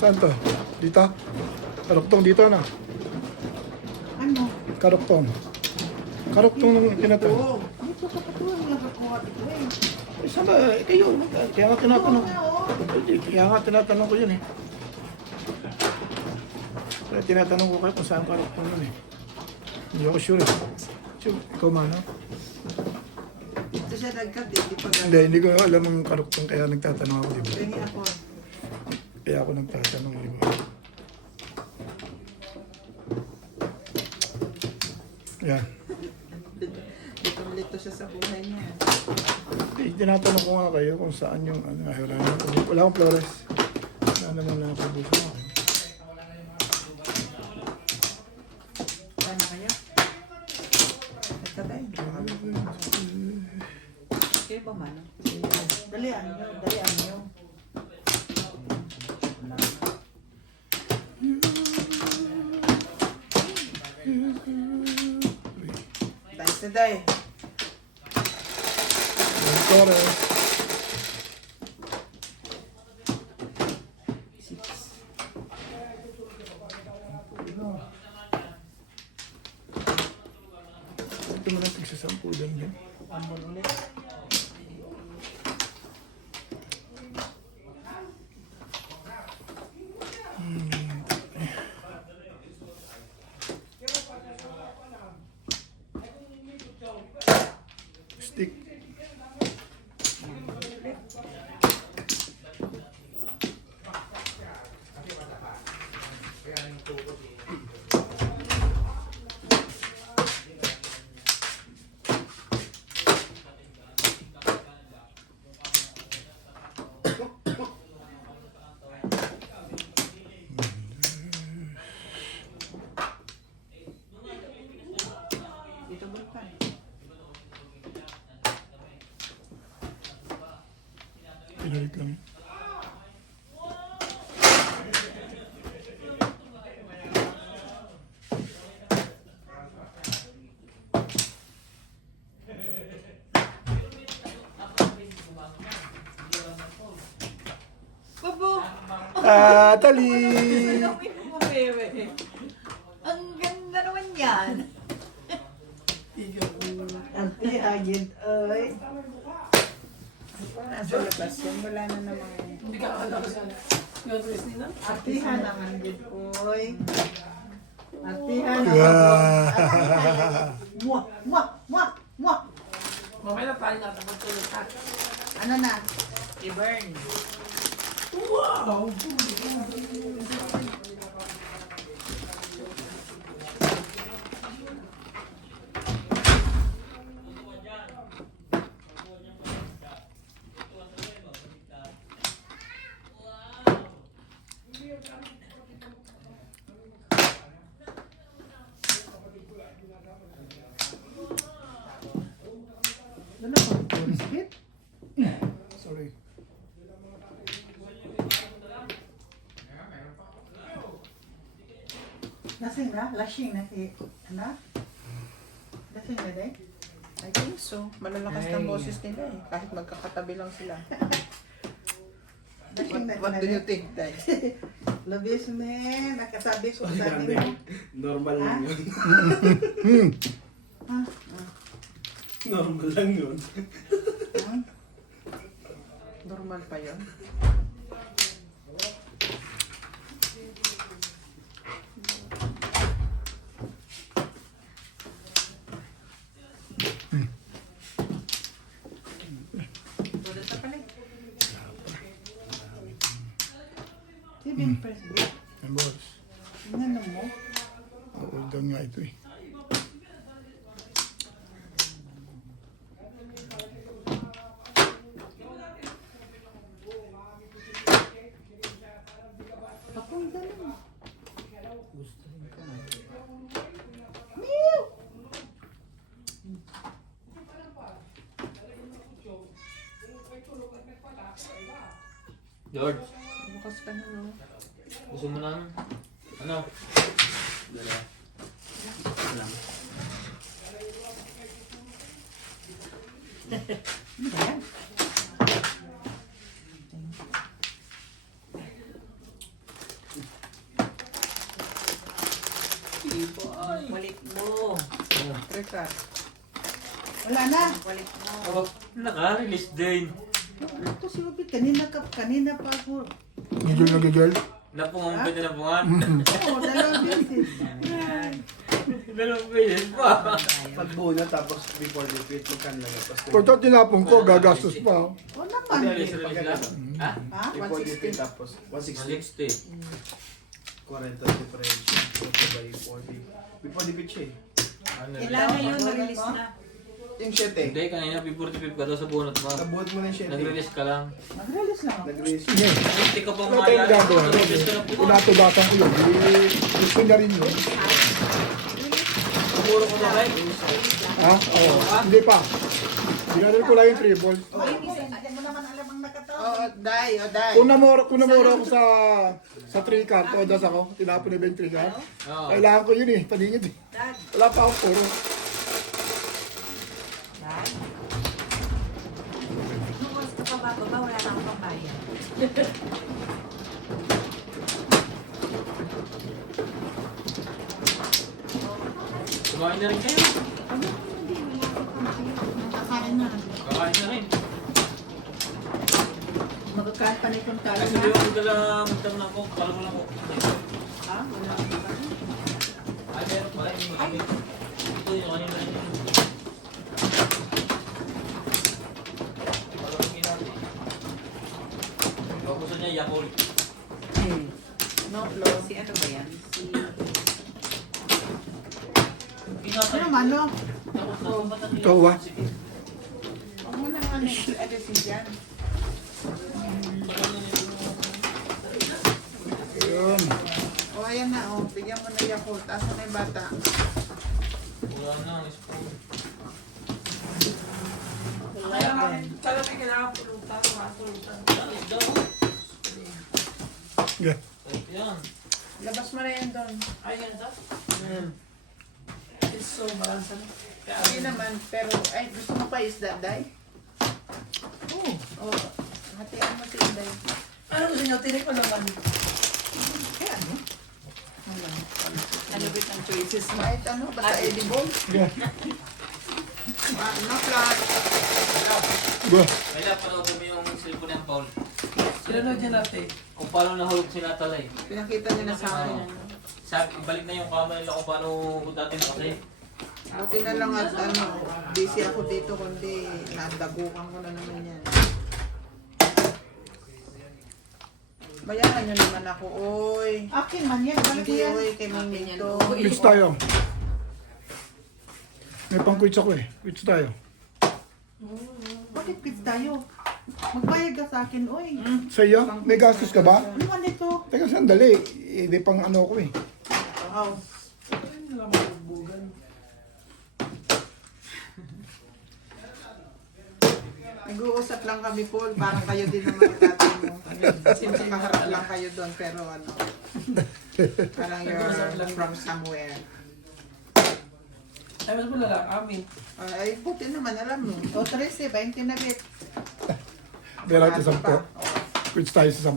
Saan to? Dito? Karuktong dito na. Ano? Karuktong. Karuktong nung tinatanong. Oo. Dito sa katuwang nakakuha dito eh. Isa ba? Kayo. Kaya nga tinatanong. Oo nga, oo. Hindi, kaya nga tinatanong ko yun eh. Kaya tinatanong ko kayo kung saan karuktong yun eh. Hindi ako sure eh. Sure, ikaw man, no? Dito siya nagkat, hindi pa Hindi ko alam ang karuktong kaya nagtatanong ako, di ba? Ganyan ako. Kaya ako nagtatanong, di ba? Yan. Litong-lito siya sa buhay niya. Tinatanong ko nga kayo kung saan yung ano, wala akong flores. Wala naman lang ako buso ako. Sana kayo? Nagkatay. Kayo ba man? Dalian nyo, dalian nyo. Dahil sa day. Flores. Ito mo lang tigsasampu dyan yan. Ambon ulit. Stick. Dito balikan. Pinalit lang. Babo! Tali! Ang ganda naman yan. Ang tihagin, oy. Nasa labas yan, wala na namang... Hindi ka alam sa yung Christina? Artihan naman din, oy. Artihan Wow. naman. Mwah! Mwah! Mwah! Mwah! Mamaya na tayo natin magtulog ha. Ano na? I-burn. Wow! Ano na? Biscuit? Sorry. Lasing na? Lashing na si... Ano? Lasing na din? I think so. Malalakas ng boses nila eh. Kahit magkakatabi lang sila. Lasing na What do you think, Day? Labis men. Nakasabi ko Sorry, sabi Ate. mo. Normal lang yun. Ah, Normal lang yun. ah. Normal pa yun. Tulad sa palit. Sibin press bro. Yan, boss. Ano mo? All down nga ito eh. Akong dalawa. George, Bukas ka na, no? gusto mo ng ano? Dala. Lang. Ano ba yan? Oo. Trika. Wala na. Oh, naka-release din. Ito si Wabit. Kanina pa ako. Gigil na gigil. Napungan ka na napungan. Oo, dalawang beses. Dalawang beses pa. Pagbuo na tapos before the fit, magkano lang tapos Kung ito tinapon ko, gagastos pa. Oo naman. Release lang. Ha? Ha? before the fit tapos 160. 160. 40 difference. 40 by 40. Before the fit siya eh. Ano? Kailangan yun na-release na. Yung 7. Hindi, kanina P45 ka daw sa bunot mo. Nabuhat mo na yung 7. Nag-release ka lang. Mag-release lang ako. Nag-release. Hindi ka pa Wala tayong maya. gagawa. Nag-release ka lang po. Kung natubatan ko yun, gusto niya rin yun. Puro ko na kayo. Ha? Oo. Hindi pa. Ginaril ko lang yung triple. Ay, hindi mo naman alam ang nakatawa. Oo, Day. Kung namura ako sa 3 card, todas ako, tinapon na ba yung 3 card? Oo. Kailangan ko yun eh, paningit eh. Dad, Wala pa akong puro. Dad. Nung oras ka pa ba, wala na akong pambayad. Kumain na rin kayo. Nakakain na. Kakain na rin. Magkakain pa na itong talo Kasi na. yung dala magdam na ako. Palo mo lang ako. Ha? Wala akong pambayad. Ay, meron pala. Ito yung kanina yun. Palo mo natin. Pag gusto niya, Yakult. No, Flo. Si ano ba yan? Si... Pinatay. Ano man, no? Ito ba? Huwag mo nang alisin dyan. Yun. O, ayan na. O, bigyan mo na Yakult. Asan na yung bata? Wala na, ang spoon. Talaga kailangan pulutan. Pulutan. Ay, daw. Yeah. Ay, yan. Labas mo na yan doon. Ayan ito. It's so balansa na. Hindi naman, pero, ay, gusto mo pa isda, Day? Oo. Oo. Hatian mo si Day. Ano gusto nyo? Tinik ko naman. Kaya ano? Ano ba ang choices mo? Kahit ano, basta edible. Yeah. No flat. Ba? May napanood mo yung cellphone ng Paul. Sinunod niya natin. Kung paano nahulog si Natalay. Pinakita niya na sa akin. Sabi, balik na yung kamay nila kung paano dati nakasay. Buti na lang at ano, busy ako dito kundi nadagukan ko na naman yan. Bayaran nyo naman ako, oy. Akin man yan. Balik Hindi, yan. oy, kay Mingming to. Quits tayo. May pang-quits ako eh. Quits tayo. Bakit quits tayo? Magbayad ka sa akin, oy. Sa iyo, may gastos ka ba? Ano man ito? Teka, sandali. Hindi pang ano ko eh. Wow. Ayun lang mabubugan. Nag-uusap lang kami, Paul. Parang kayo din naman dati mo. Kaharap lang kayo doon, pero ano. Parang you're from somewhere. Ay, mas mo lang amin. Ay, buti naman, alam mo. O, 13, 20 na bit. Meron sa 10. Pa. Quits tayo sa 10.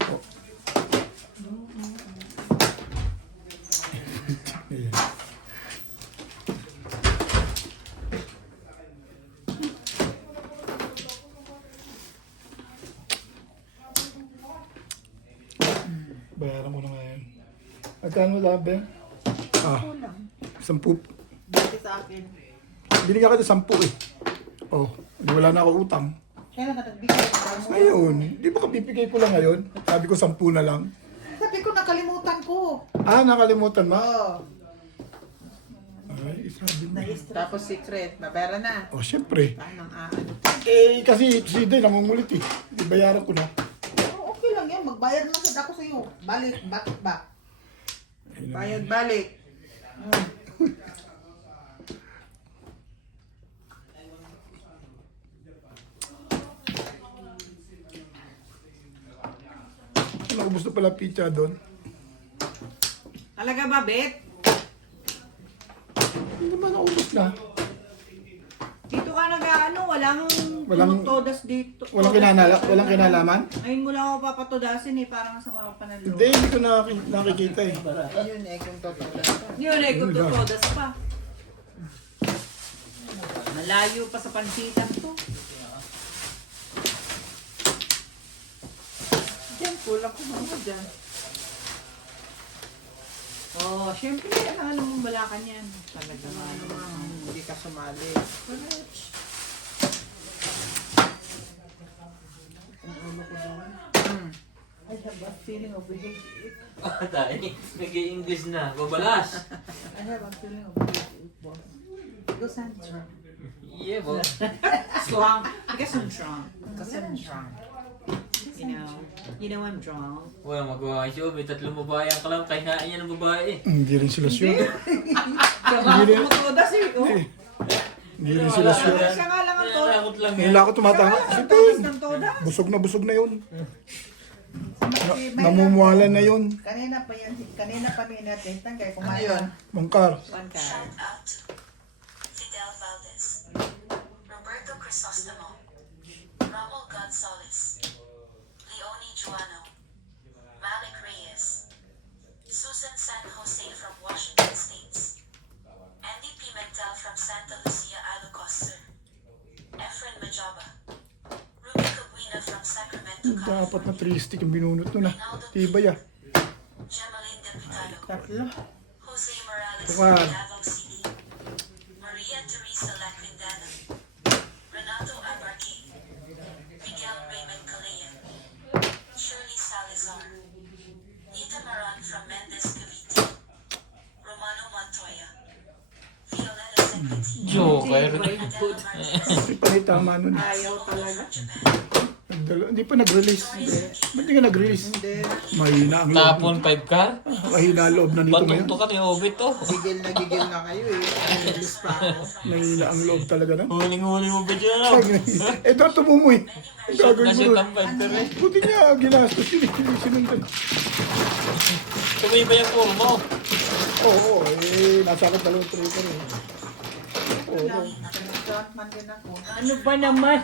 Ayan. Bayaran mo na ngayon. Magkano lang, Ben? Ah, Kulang. 10. Dati sa akin. Binigyan ka na 10 eh. Oh, wala na ako utang. Kailan ka nagbigay ng damo? Ngayon, di ba kabibigay ko lang ngayon? Sabi ko 10 na lang. Sabi ko, nakalimutan ko. Ah, nakalimutan mo? Oo. Ay, sabi mo. Na-stress. Tapos secret, babayaran na. Oh, syempre. Paano ano? Eh, kasi si Day nangungulit eh. Di bayaran ko na. Oh, okay lang yan. Magbayad na sad ako sa iyo. Balik, bakit ba? Bayad balik. Naubos na pala pizza doon. Talaga ba, Bet? Hindi naman naubos na. Dito ka nag-ano, Walang- todas dito. Walang kinalaman? Ayun mo lang ako papatodasin eh, parang sama ko pa ng Hindi ko nakikita eh. Ayun eh, kung totoo lang. Yun eh, kung todas pa. Malayo pa sa pansitan to. Diyan, kulang ko mga dyan. Oh, syempre, alam mo Balacan yan. Talaga nga naman, hindi ka sumali. Ang ulo ko doon. I have a feeling of being Tayo, nag-i-English na. Babalas. I have a feeling of being boss. Because I'm drunk. Yeah, boss. Strong. Because I'm drunk. Because I'm drunk. You know I'm drunk. Wala magawa siya. May 3 babae ang kalam. Kahinaan niya ng babae. Hindi rin sila sure. Kaya rin- ako todas eh. Oh. Hindi rin sila sure. Siya nga lang ang todas. Nakakot lang Ngayon ako tumatanga. Ang todas ng todas. Busog na yun. Namumuhala na yun. Kanina pa may inatentan kaya Ano kumain. yun? Mangkar. One ka. Fidel Valdez, Roberto Crisostomo, Ramon Gonzalez, Leonie Juano, Malik Reyes, Susan San Jose from Washington States, Andy Pimentel from Santa Lucia, Ilocos Sur, Efren Majaba, Ruby Cabuina from Sacramento, Dapat na California, 3 stick yung binunot nun ah. Tibay ah. Gemaline Deputado, Tatlo. Jose Morales Come from on. Davao City, Maria Teresa Laquindana, Renato Abarque, Miguel Raymond Calayan, Shirley Salazar, Nita Maran from Mendez Cavite, Romano Montoya, Violeta Secretary, Joker. Adela Marquez, Hindi pa rin tama nun. Ayaw talaga. Japan, Hindi pa nag-release. Ba't di ka nag-release? Hindi. Mahina ang loob. Tapon 5 ka? Mahina ang loob na nito ngayon. Patunto ka ni Obit to. Gigil na kayo eh. English pa ako. Mahina ang loob talaga na. Huling-huli mo ba dyan? Ito, tumumoy. Ang Shot gagawin na mo shot nun. ang 5 ka rin. Buti niya, ginastos yun. Hindi sinundan. Sumay ba yung puro mo? Oo, nasa akin 2 traitor eh. Oo. Frontman din ako. Ano ba naman?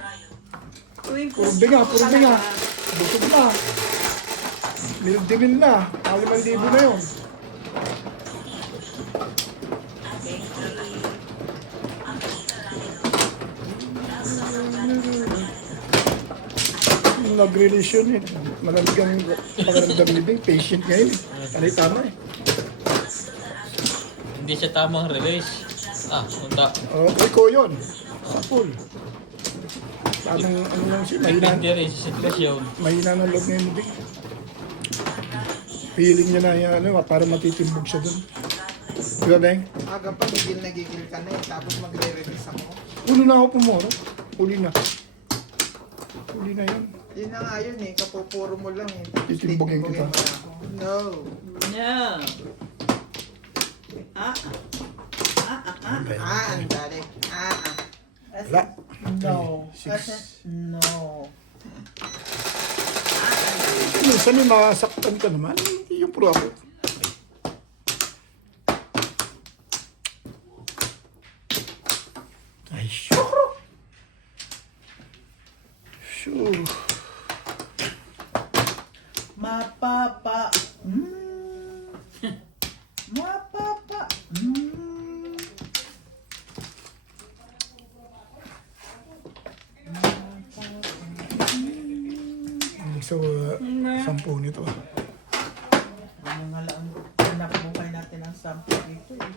Tuwing Puro binga. Busog na. Mil na. 5,000 na yun. Yung nag-release yun eh. Malamig ang pakaramdam nito. Patient ngayon. Alay tama eh. Hindi siya tamang release. Ah, punta. Ko yun. Sapul. Tamang ano lang siya. Hindi rin sa sitwasyon. Mahina ng loob ngayon big. Feeling niya na yan, ano, para matitimbog siya dun. Di ba, Beng? Aga pa, gigil ka na eh. Tapos magre-release ako. Ulo na ako pumoro. Uli na. Uli na yun. Yun na nga yun eh. Kapupuro mo lang eh. Titimbogin kita. Titimbogin mo na ako. No. No. Ang dali. Wala. No. 6. No. Minsan may masaktan ka naman. Hindi yung pro ako. Ay, sure. Sure. Mapapa. Mapapa. So, 10 nito. Ano nga lang anak buhay natin ang sample dito eh.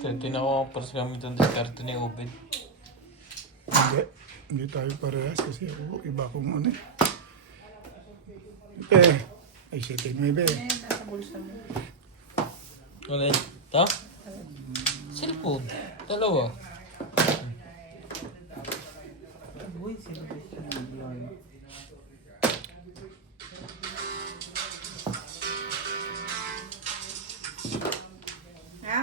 Tinan ko para sa kami itong diskarte ni Obit. Hindi tayo parehas kasi ako iba kong ano eh. Ay, 7-9 eh. Nasa bulsa mo. Ulit. Ito? Cellphone. 2. Uy, sino ba yun? Ha?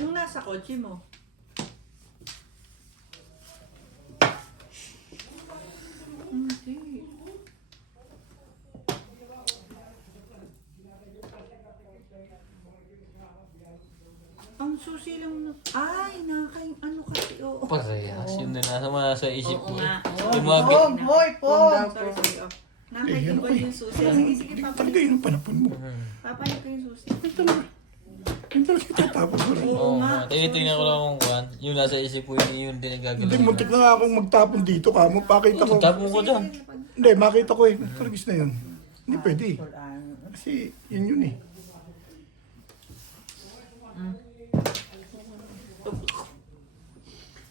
Yung nasa kotse mo. Hindi. Ang susi lang. Ay, ano kasi, oo. Parehas. Yun na nasa isip Oo ko. nga. Yung mga Pog, boy, pog. Daw po. Sorry, sorry. Nakakaiba ano yung susi. Sige, sige, Talaga papalit. yun ang panapon mo. Papalit ko yung susi. Yung talaga itatapon mo rin. Oo nga. nga. Tinitingnan ko lang kung kuhan. Yung nasa isip ko yun din ang Hindi, gagawin. muntik na nga akong magtapon dito ka mo. Pakita ko. Tapon ko dyan. Hindi, makita ko eh. Talagis na yun. Hindi pwede. Kasi yun eh.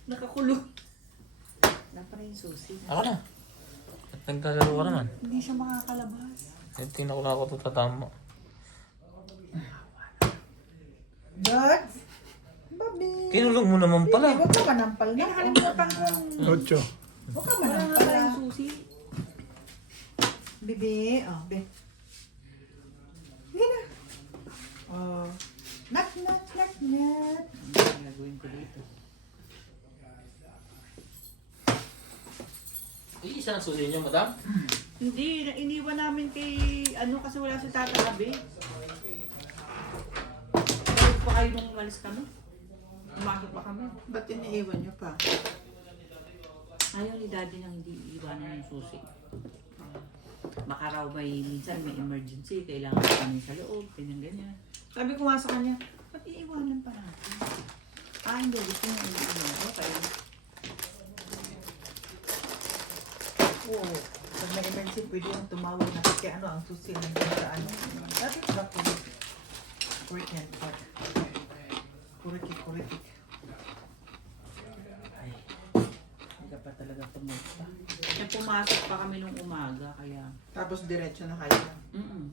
Nakakulong. Dapat yung susi. Ako na. At nagkalaro ka naman. Hindi siya makakalabas. Tingnan ko lang ako ito tatama. Dad? Babi. Kinulong mo naman pala. Huwag ka manampal na. Nakalimutan ko. Ocho. Huwag ka Wala nga manampal pala na. yung susi. Bibi. Oh, be. Sige na. Oh. Nat. Ang gagawin ko dito. Isa ang susi niyo, madam? Hindi, iniwan namin kay, kasi wala si Tata Abi. Balik pa kayo nung umalis kami. Umakit pa kami. Ba't iniiwan niyo pa? Ayaw ni Daddy nang hindi iiwanan yung susi. Baka raw minsan may emergency, kailangan kami sa loob, ganyan. Sabi ko nga sa kanya, ba't iiwanan pa natin? Hindi, gusto niya iiwanan. Okay. Oo. Pag may emergency, pwede yung tumawag na kaya ang susi nandun sa ano. Dati ba Kurikin. Hindi ka pa talaga pumunta. Kaya pumasok pa kami nung umaga, kaya... Tapos diretso na kayo. Mm-mm.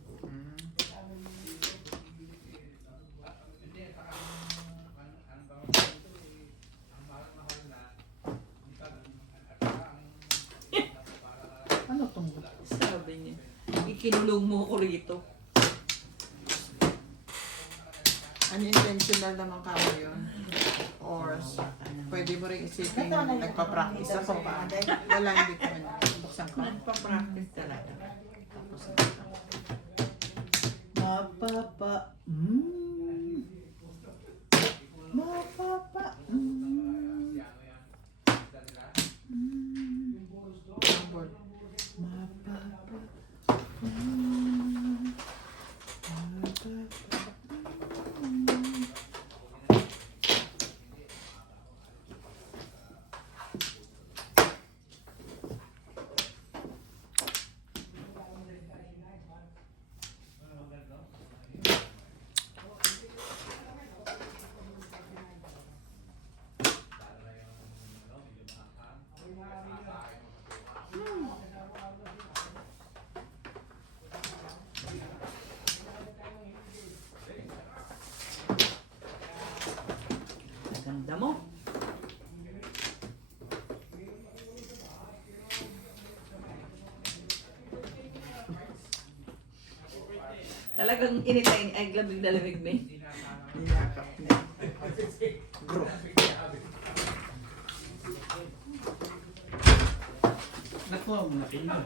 Ano tong? Sabi niya, ikinulong mo ko rito. Ano intentional naman kamo yun? Or pwede mo rin isipin nagpa-practice ako pa. Wala, hindi ko man. Buksan ko. Nagpa-practice talaga. Tapos Mapapa. Mapapa. Keyboard. Mapapa. ganda mo. Talagang initain ay lamig na lamig me. Niyakap na. Group. Nakuha mo na pinyo.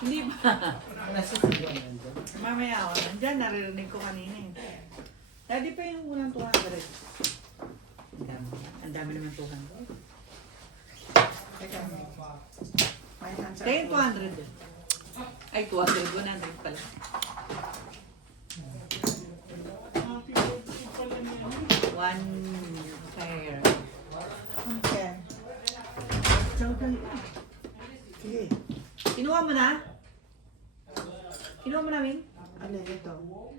Hindi ba? Nasa siya nandun. Mamaya ako. Nandyan, naririnig ko kanina eh. Daddy pa yung unang 200. Ang dami naman 200. Teka. May answer. Kaya yung 200 eh. Ay, 200. 100 pala. One pair. Okay. Jogan. Sige. Kinuha mo na? Kinuha mo namin? Alin ito?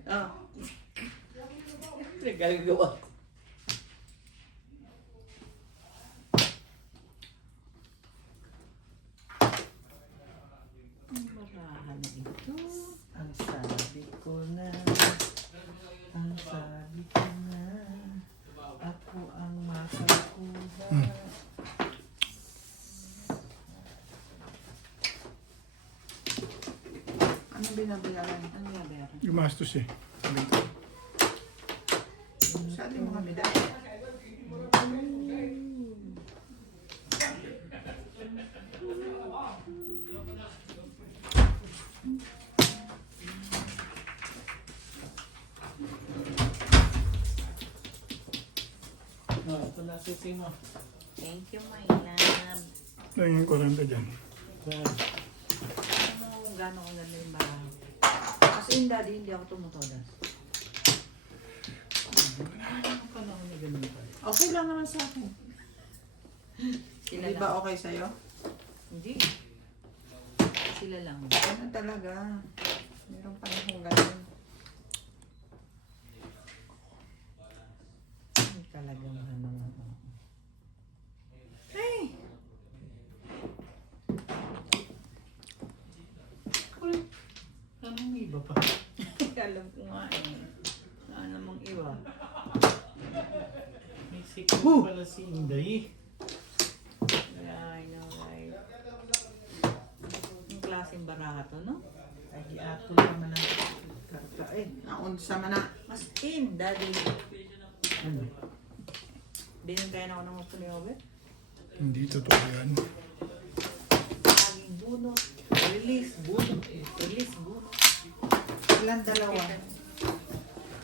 Oo. Nagagawa ko. Ang barahan na ito. Ang sabi ko na. Ang sabi ko na. Ako ang makakuha. Anong binabayaran? Ano yung bayaran? Gumastos eh. Sa ating mga medalya. No, ito na susi mo. Thank you, my love. Lang yung 40 dyan. Yan. Ano, magano kung ganda yung baraha. Kasi yung daddy, hindi ako tumutodas. Ano pa na ako na ganun pa? Okay lang naman sa akin. Sila Hindi lang. ba okay sa'yo? Hindi. Sila lang. Ano talaga? Meron pa akong ganun. Hindi talagang ano. Ay! Uy, anong iba pa? Alam ko nga eh. Ano namang iba? May sikip pala si Inday. Yeah, I know, right? Yung klaseng baraha to, no? Ay, di ato naman ang karta. Eh, naunsa man na. Mas in, daddy. Ano? Binantayan ako ng gusto ni Robert. Hindi totoo yan. Laging bunot. Release, bunot. Release, bunot. Ilan dalawa?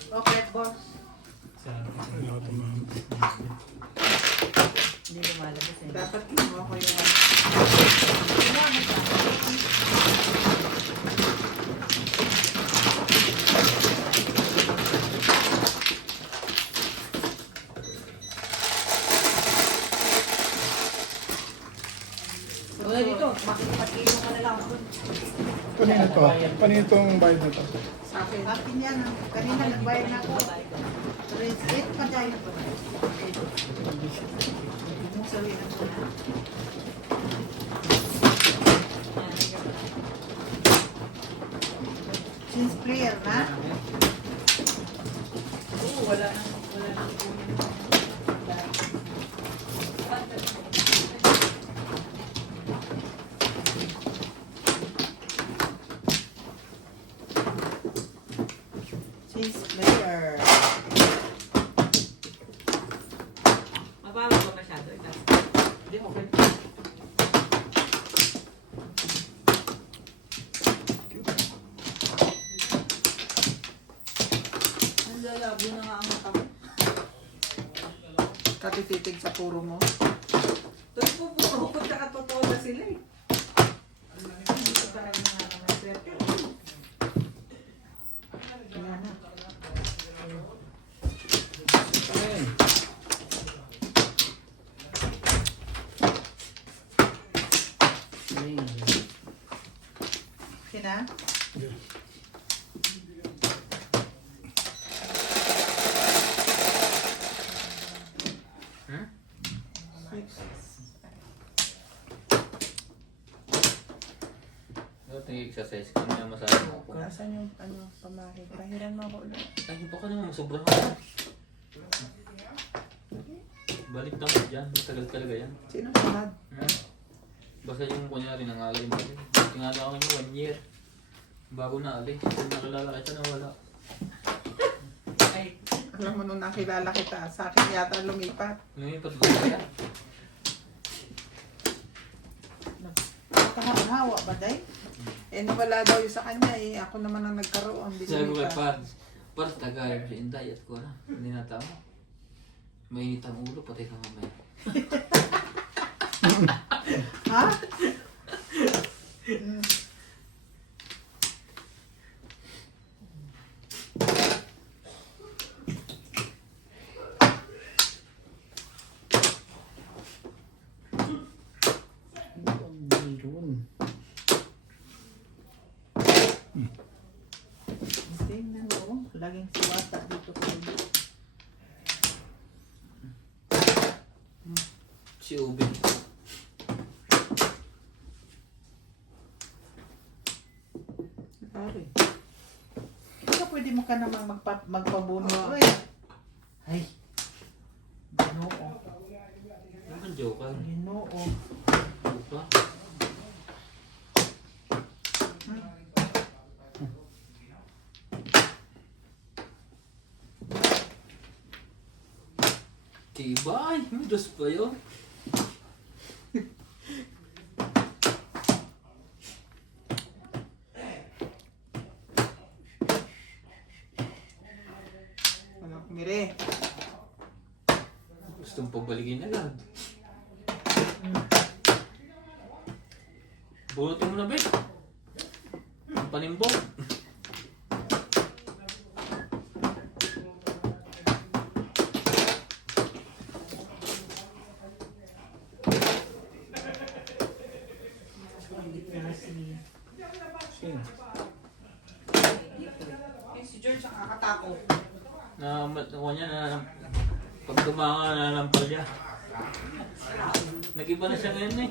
Okay, boss. Wala ito ma'am. Hindi lumalabas eh. Dapat kinuha ko yung Wala dito, makikipag-ilo ka na lang. Kanino to? Kanino itong bayad na to? sa akin. Akin yan. Kanina nagbayad na ako. Rinse it, pagkain na po. Yung sabihin na po na. Since clear na, Oo, wala nang since clear. Mabawal ba masyado? Hindi, okay. Ang lalabo na nga ang mata ko. Katititig sa puro mo. Tuloy po po tsaka totoo na sila eh. Hindi ko talaga nga swerte. Kaya na. Sina? Ito yung exercise ko na masabi mo ako. Nasaan yung pamahid? Pahiran mo ako ulit. Ay, baka naman masobrahan ka. Balik lang mo dyan. Matagal talaga yan. Sino pamahid? Basta yung kunyari nangalay mo. Tingala ako niyo 1 year. Bago na alis. Kung nakilala kita na wala. Ay, Alam mo nung nakilala kita, sa akin yata lumipat. Lumipat ba kaya? Nakahawa ba, day? Eh, nawala daw yung sa kanya eh. Ako naman ang nagkaroon. Di Sabi ko kay lumipat. Par tagay si Inday at ko na. Hindi na tama. Mainit ang ulo, patay ka mamaya. Ha? Meron. Tingnan mo. Laging siwata dito ko. Si Ube. Pare. Ikaw pwede mo ka namang magpabunot. Oo. Uy. Ay. Ginoo. Ano joke ka? Ginoo. Buka. Tibay! May Diyos pa yun. Ano, mire. Gustong pabalikin agad. Bunutin mo na, Bek. panimbong. Sino? Si George ang kakatako. Ako niya na pag dumaka na nalampal niya. Nag-iba na siya ngayon eh.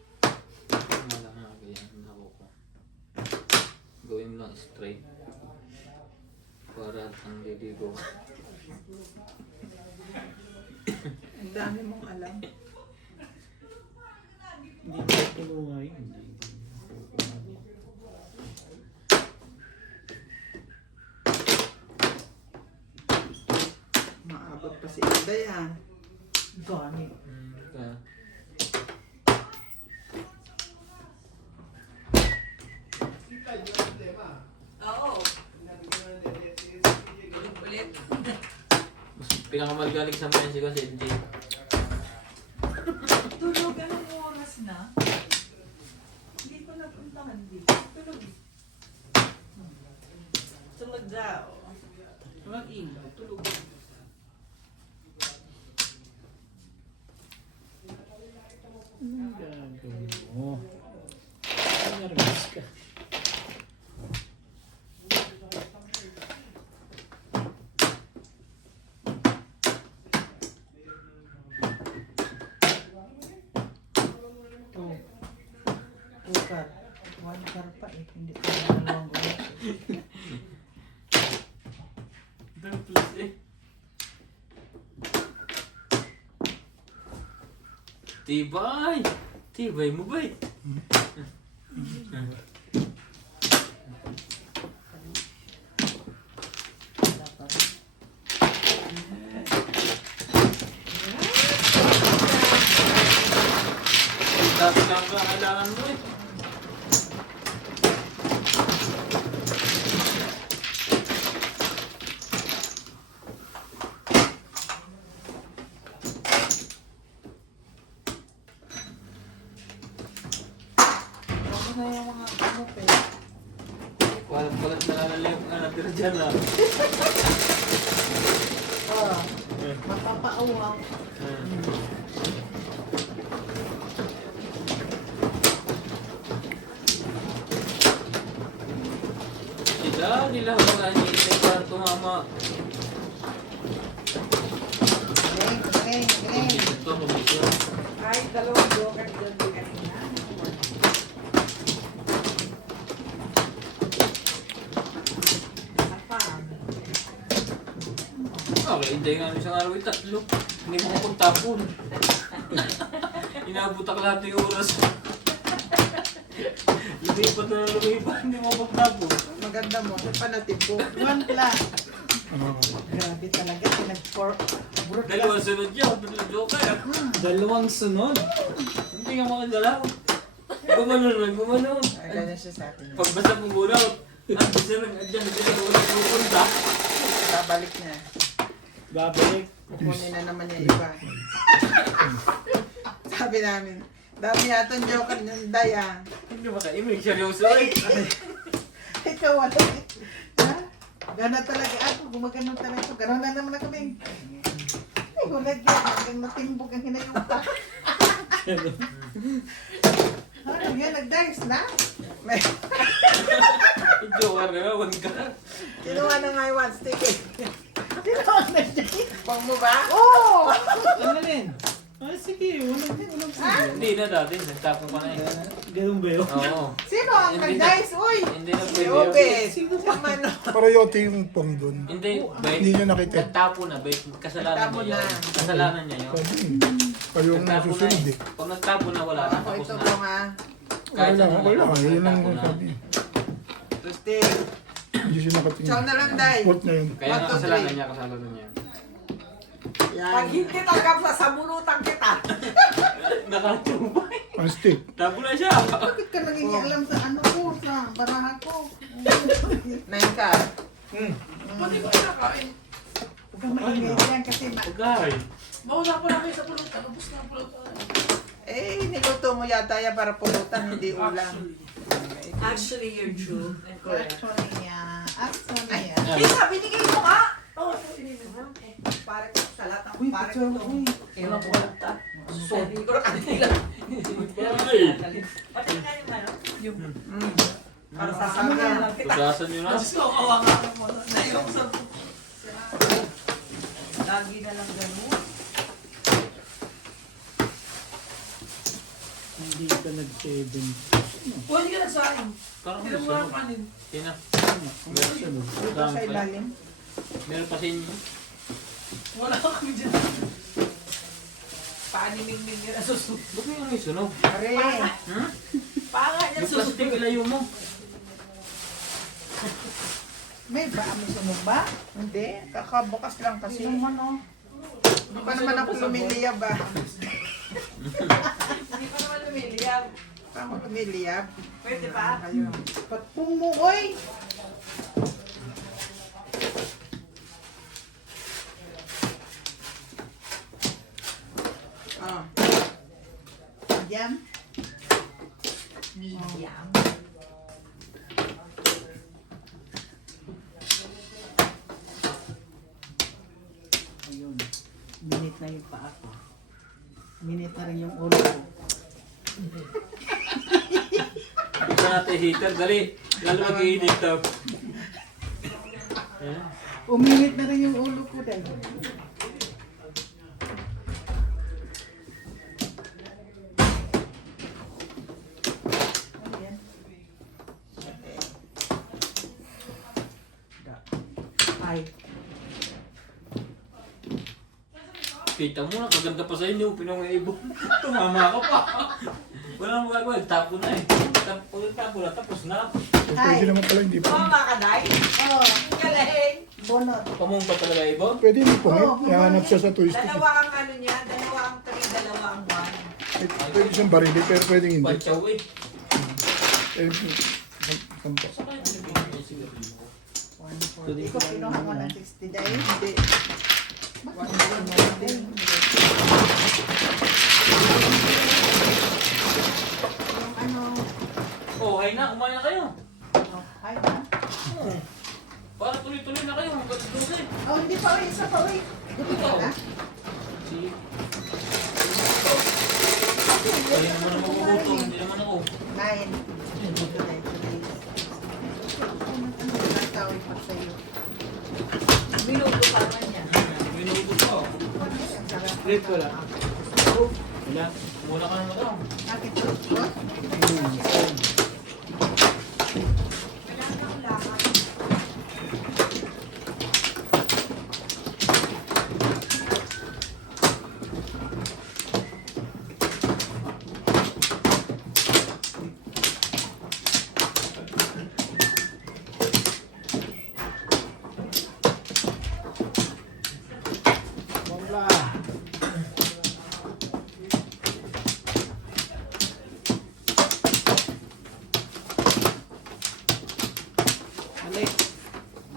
Wala na, ganyan na ako. Gawin mo lang straight. Para ang liligo. Ang dami mong alam. Hindi ko tulungan yun. Maabot pa si Inday ah. Gani. Kaya, Oo. Ulit. mas pinakamagaling sa mga si NJ. Tulog, anong oras na? Hindi ko napuntahan dito. Tulog. Tulog daw. Mag-ilaw, tulog. Anong gagawin mo? Nervous ka. Two car. One car pa eh. Hindi ko na dalawang oras. Please eh. Tibay! Tibay mo ba eh? Wala pa rin. Dati lang ba kailangan mo eh? Ano na yung mga ano pe? Walang balat na lalalayo ka natira dyan lang. Oh, mapapauwaw. Sila, nila mga hinihintay para tumama. Galing, galing, galing. Ito, mabisyo. Ay, dalawang joker dyan din kanina. Apam. Okay, hindi nga isang araw ay tatlo. Hindi mo akong tapon. Inaabot ako lahat yung oras. Lumipat na lumipat, hindi mo akong tapon. Maganda mo, sa panatibo. 1 plus. Ano? Grabe talaga, pinag-4. Dalawang sunod yan, dalawang joker. Dalawang sunod. Hindi ka makagalaw. Gumanon lang, gumanon. Ay, ganyan siya sa atin. Pagbasa mo muna, at bisa lang, andyan, hindi na ulit pupunta. Babalik niya. Babalik. Kukunin na naman niya iba. Sabi namin, dami yata joker ng Daya. Hindi makaimig, seryoso eh. Ikaw wala. Ha? Gana talaga ako, gumagano talaga ako. Gano'n na naman ako din. Ay, gulag yan. Hanggang matimbog ang hinayupa. Ano yan, nag-dice na? May Joker na, one ka. kinuha na nga yung one stick eh. Kinuha na dice. Pang mo ba? Oo! Ano rin? Ah, sige. Walang sige. Hindi na dati, nagtapon pa na eh. Ganun ba yun? Oo. Sino ang Hindi nag-dice? Uy! Hindi na Si pwede yun. Obed. Sino sa mano? Parayote yung pong doon. Hindi, Hindi niya nakita. Nagtapo na, bay. Kasalanan Nagtapo niya yun. na. Kasalanan niya yun. Kayo ang Nagtapo na nasusunod eh. eh. Pag nagtapo na, wala na. Ako Tapos ito na. po ha. Kahit Wala, ano okay lang. lang, Yun lang nagtapo ang na. sabi. Tusti. Hindi siya nakatingin. Ciao na lang, Day. Fourth na yun. Kaya nga 1, 2, 3. kasalanan niya, kasalanan niya. Yan. Pag hindi tanggap sa sabunutan kita. Nakachumay. Ang stick. Tabo na siya. Bakit ka nangingialam sa ano ko, sa baraha ko? Nine ka. Pwede ba nakain? Huwag kang maingay dyan kasi Pagkay. Mauna pa na kayo sa pulutan. Ubus na ang pulutan. niluto mo yata yan para pulutan, hindi ulam. Actually, you're true and correct. Actually, Actually, Eh, sabi ni kayo mo ka! Oo, Parang salat ang uy, parang picture ito. ko eh. Ewan ko lang ta. Sabi ko na kanila. Pagkay. Pati nga yung ano? Yung, Para sa ano kanya. na lang kita. Pagkasan nyo na. Tapos ko, kawa nga mo na. Naiyak sa Lagi na lang ganun. Hindi ka nag-7. Pwede ka nagsahin. Parang Hindi mo gusto lang mo. kanin. Tina. Dito sa ilalim. Meron pa sa inyo. Wala kami dyan. Paaniming-ming yun ang susunod. Ba't mo yung may sunog? Pare, Hmm? Panga niya Yung plastic susunod. ilayo mo. may sunog ba? Hindi, kakabukas lang kasi. Hindi pa naman ako lumiliyab ba? Hindi pa naman lumiliyab. Pa ako lumiliyab. Pwede pa? Ayun. Patpong mo, oy! Ah. Diyan? Medium. Ayun. Minute na yung paa ko. Minute na rin yung ulo ko. Isa natin heater. Dali. Lalo mag-iinit daw. Ayan. Uminit na rin yung ulo ko dahil. Ayan. Ay. Kita mo na, maganda pa sa inyo. Pinangaibo. Tumama ka pa. Wala mo gagawin. Tapo na eh. Tapo na. Tapos na. Pwede naman pala hindi pa. Mama ka, Day? Oh, Galing! bonot. Pamong pa talaga ibo? Pwede hindi pungit. Oo, Ihanap siya sa twist. Dalawa ang ano niya, dalawa ang 3, dalawa ang 1. Pwede siyang barili, pero pwedeng hindi. Panchaw eh. Sampo. Saka yung pinipili niya sigarilyo. 140. Ikaw kinuha mo ng 60 dahil hindi. Bakit mo din? Yung ano, Oh, hay na. Kumain na kayo. oh, ay na. Para tuloy-tuloy na kayo. Hanggang 12. Oh, hindi pa rin, isa pa rin. Gusto ka na? Si... Ay, naman ako magugutom. Hindi naman ako. 9. Today. Ilang tao pa sa'yo? Minuto pa naman niya. Minuto pa. Late ko lang. Wala. Muna ka naman daw. Bakit ito?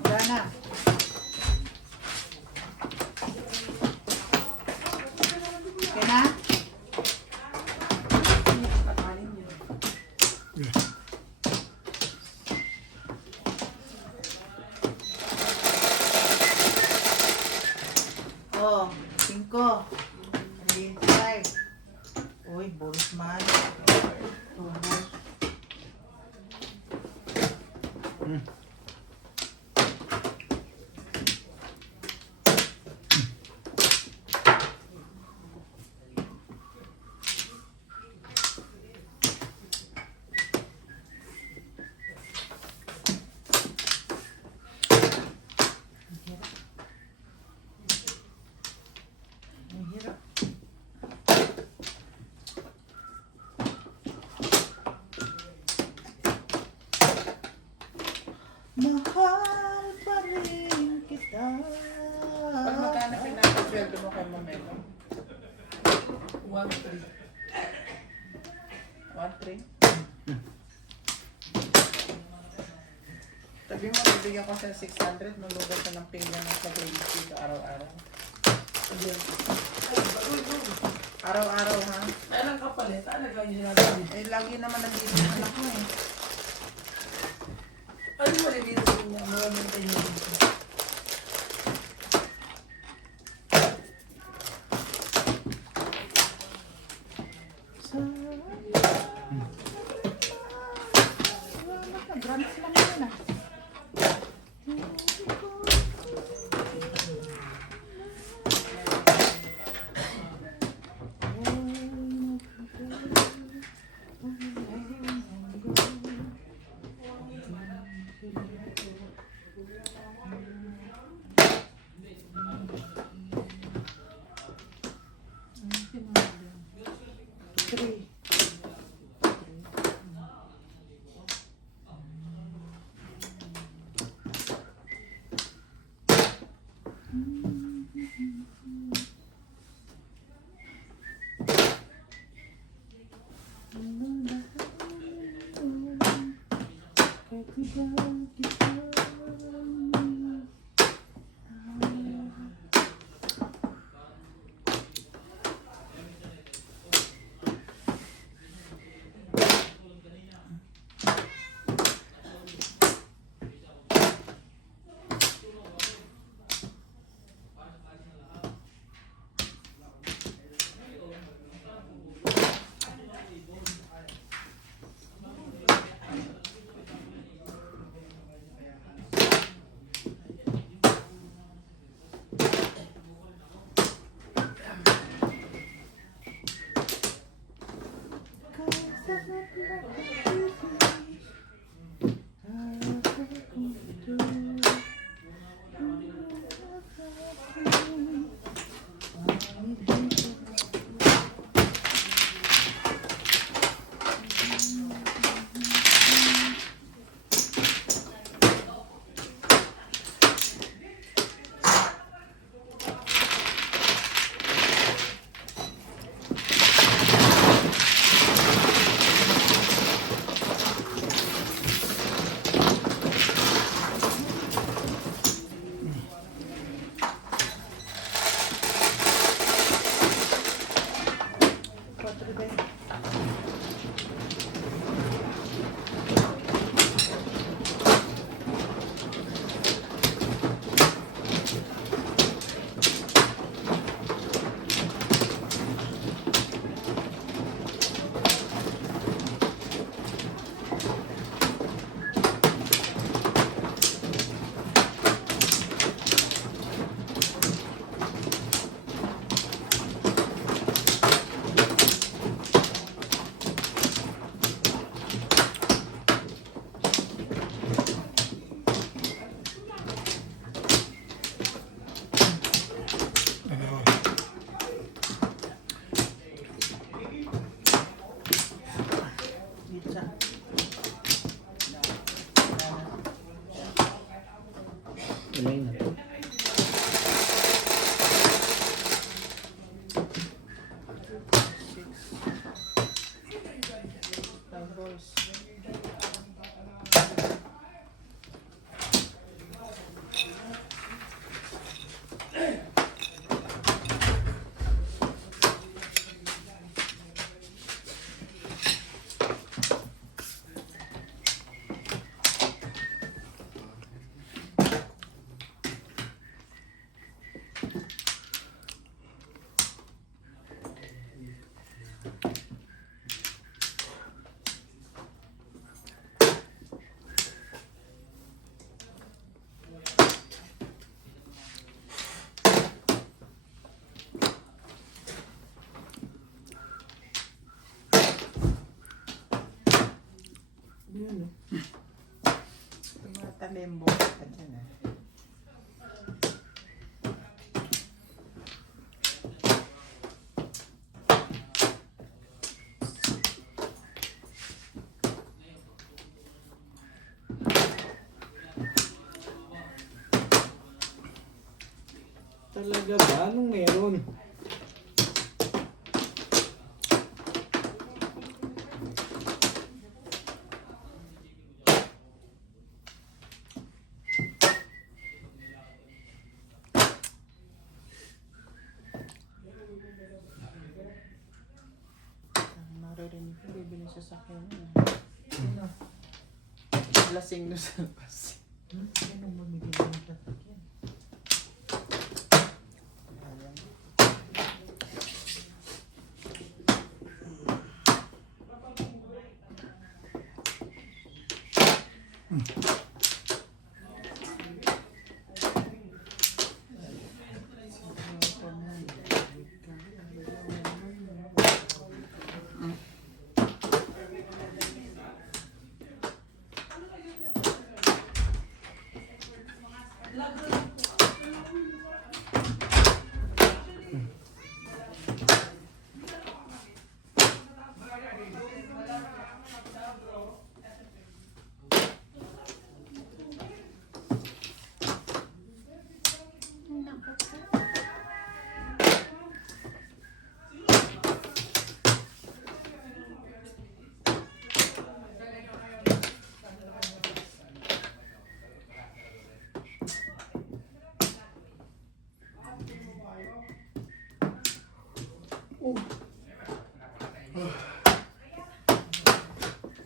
Wala na. Okay na? Oh, 5. 5. Uy, bonus man. 2 bonus. Ang hirap. Mahal pa rin kita. Pag magkano pinapasweldo mo kay Mamelo? 1-3. 3. Sabi mo, bibigyan ko siya 600, malugan siya ng pinggan sa baby dito araw-araw. Araw-araw, ha? Ay, lang kapalit. Talaga yung sinasabi. Eh, lagi naman nandito yung anak mo eh. Ano mo rin dito sa inyo? Maraming tayo dito. Grants lang yun ah. Talimbo ka dyan eh. Talaga ba? Anong meron? Bibili siya sa kanya. Lasing no sa labas. Anong bumili ng sasakyan?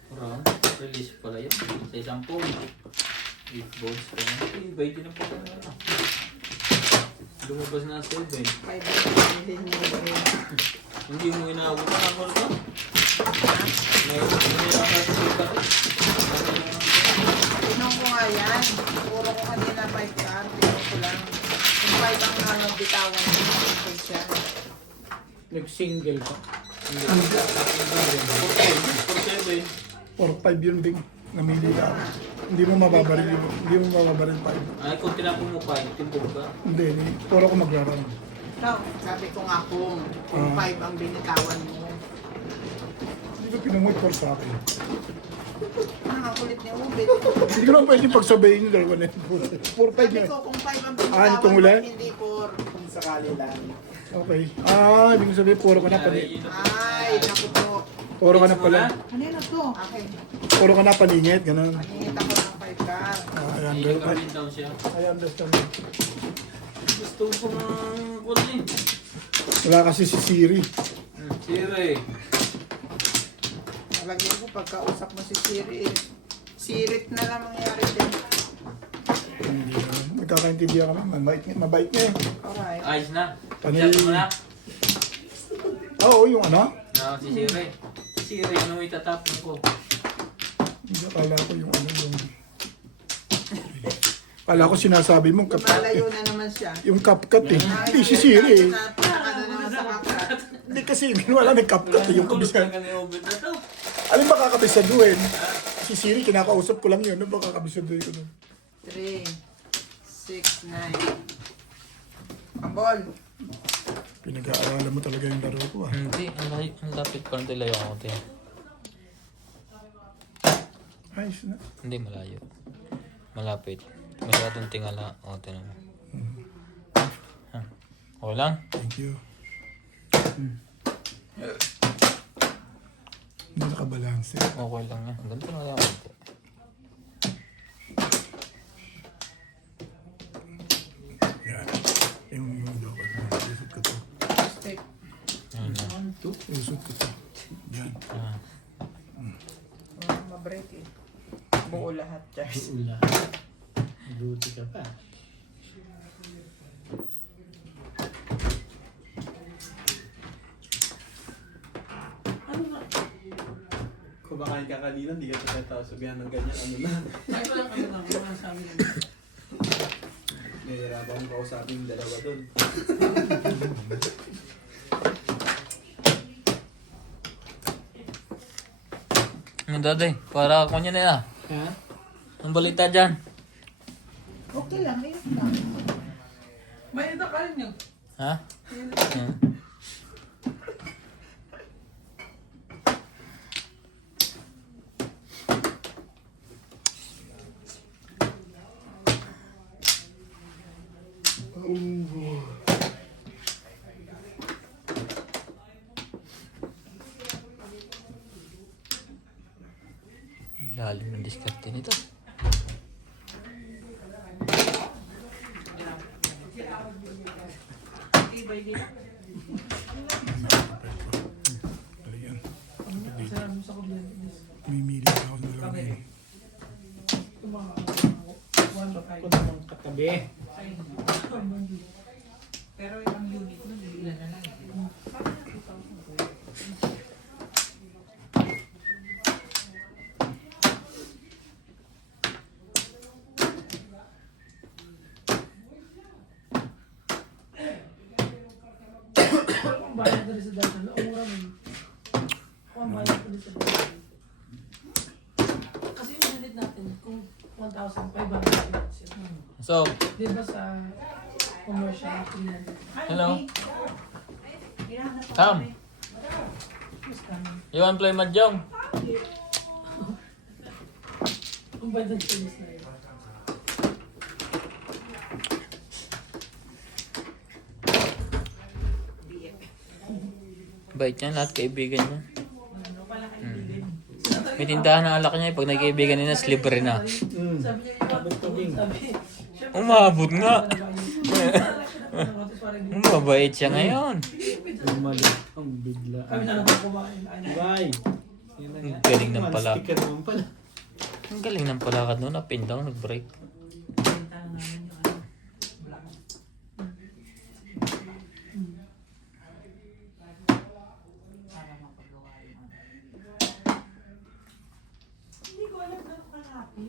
Parang release pala yun. Sa isang phone. 8 volts pa na. Iba din ang pala na. Lumabas na 7. 5 bilhin mo rin. Hindi mo inaabot na ako ito. Mayroon mo inaabot pa rin. Tinong ko nga yan. Puro ko kanina 5 car. Tinong ko lang. Yung 5 ang bitawan ko. Tinong siya. Nag-single ka. Hindi. 4-7. 4-5 yun, Bing. Namili ka. Hindi mo mababaril yun. Hindi mo mababaril 5. Ay, kung tinapon mo 5, timbog ka. Hindi, puro ko maglaro. Sabi ko nga kung 5 ang binitawan mo. Hindi ko pinamoy for sa akin. Nakakulit ni Ubit. Hindi ko lang pwede pagsabayin yung dalawa na yun. 4-5 Sabi yun. ko kung 5 ang Ah, itong binitawan mo, huli? hindi 4. Kung sakali lang. Okay. Ibig sabihin, puro ka na paningit. Ay, naku po. Puro ka na pala. Kanina to? Akin. Puro ka na paningit, ganun. Paningit ako ng 5 car. Ayan, Hindi girl. ka rin down siya. I understand. Gusto ko ng kunin. Wala kasi si Siri. Siri. Talagyan ko pagkausap mo si Siri. Sirit na lang mangyari din. Hindi naman. Nagkakaintindihan kami. Mabait niya eh. Alright. Ayos na. Panay- Chat mo na. Oo, yung ano? Si Siri. Siri, ano itatapon ko? Hindi, akala ko yung ano yung... Akala ko sinasabi mo, Lumalayo na naman siya. yung CapCut eh. Ay, Hindi si Siri eh. Naka na naman sa kapkat. Hindi kasi wala nang CapCut eh. Yung kabisado. Tulog ka ni Obed na to. Alin ba kakabisaduhin? Si Siri, kinakausap ko lang yun. Ano ba kakabisaduhin ko nun? 3, 6, 9. Pambol. Pinag-aaralan mo talaga yung laro ko ah. Hindi, ang lapit pa ng talayo ako. Ayos na. Hindi, malayo. Malapit. Masyadong tingala. O, tinan mo. Okay lang? Thank you. Hindi nakabalanse. Okay lang yan. Ganito na lang ako. Yan. Yung local. Usot ko to. Stick. Ayun na. Usot ko to. Yan. Ah. Mabreak eh. Buo lahat, Charles. Ula. Duty ka pa. Kumakain ka kanina, hindi ka tatasubihan ng ganyan. Ano na? Ay, walang ano lang, walang sabi lang. Nahihirapan akong kausapin yung dalawa doon. Ang daday, para ako niya na yan. Ha? Ang balita dyan. Okay lang, ayun lang. May ito ka rin yun. Ha? Lalim ng diskarte nito. Dali yan. namin sa kuryente. Mimili ako ng dalawa eh. Yung mga 1 Ako namang katabi. Pero yung unit nun, ilan na lang. Kung bayad na rin sa data, mura mo. Kung bayad na rin sa data. Kasi yung unit natin, kung 1,500 siya. So, Di ba sa commercial, 300. hello. Come. Mas kami. You want play mahjong? Kung bayad na siya, mas na yun. Bait niya, lahat kaibigan niya. May tindahan na alak niya, pag nagkaibigan niya, libre na. Sabi niya, yung sabi, Umabot nga. Mabait siya ngayon. Bumalik ang bigla. Kami na naman kumain. Bye! Ang galing ng pala. Sticker naman pala. Ang galing ng palakad noon, up and down, nag-break. Benta na namin yung ano, black. Para mapagawa yung ano. Hindi ko alam na kalaki.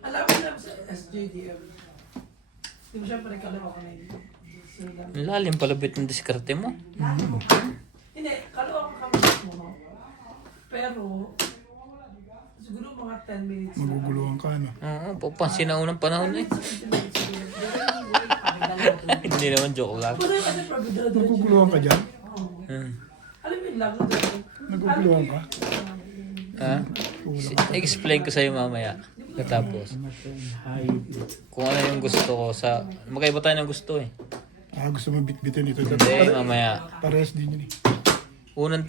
Alam mo na sa SJDM. Di mo siyempre kalaro ka na yun. Ang lalim palabit ng diskarte mo. Hindi, kalaro ka kami mismo, no? Pero, siguro mga 10 minutes na. Maguguluhan ka, no? Oo, papansin na unang panahon eh. Hindi naman joke lang. Pero kasi pagdadala Maguguluhan ka dyan? Hmm. alam mo yung lago dyan. Naguguluhan ka? Ha? Explain ko sa'yo mamaya. Katapos. Kung ano yung gusto ko sa... Magkaiba tayo ng gusto eh. Gusto mo bitbitin ito. Hindi, mamaya. Parehas din yun eh. Unang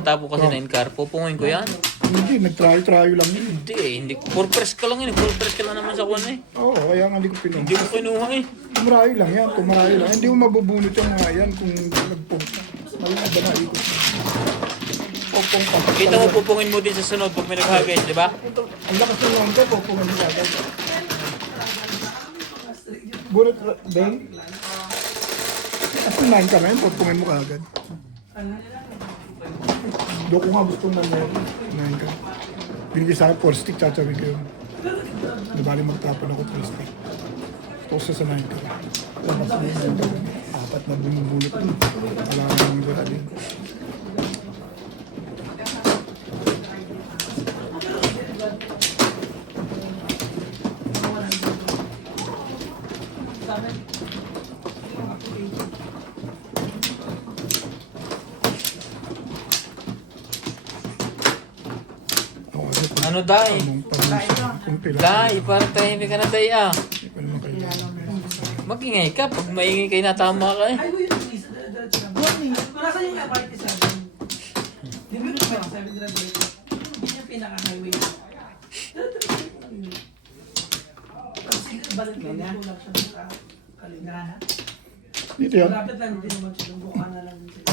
tapo kasi na in-car. Pupungin ko yan. Hindi, nag-try-try lang yun eh. Hindi eh. Hindi. Full press ka lang yun eh. Full press ka lang naman sa kuwan eh. Oo, kaya nga hindi ko pinuha. Hindi ko kinuha eh. Tumarayo lang yan, tumarayo lang. Hindi mo mabubunot yung mga yan kung nagpong. Malina ba na ikot? Popong pa. Kita mo pupungin mo din sa sunod pag may naghagay, di ba? Ang lakas ng lang ko, popong ang agad. Bunot, Ben? As in 9 ka ngayon, popongin mo kaagad. Doon ko nga gusto na 9 ka. Binigay sa akin 4 stick, tsatsabi ko yun. Di bali magtapon ako 3 stick. Gusto ko sa 9 ka. Labas mo yun. 4 na bumubunot doon. Wala ka nang gara din. Ako kasi pag Ano dai? anong pag-usabi kung kailangan. Dai, parang tahimik ka na dai ah. Hindi ko naman kailangan. Magingay ka. Pag maingay kayo natama ka eh. Ay, yung isa, diretso lang. Nasaan yung MRT 7? Di ba yung MRT 7 diretso? Hindi yung pinaka-highway. Diretso lang yun. Tapos siguro balik kayo, kulang siya sa Kaligrana. Dito yan. Malapit lang din naman siya, buka na lang din sila.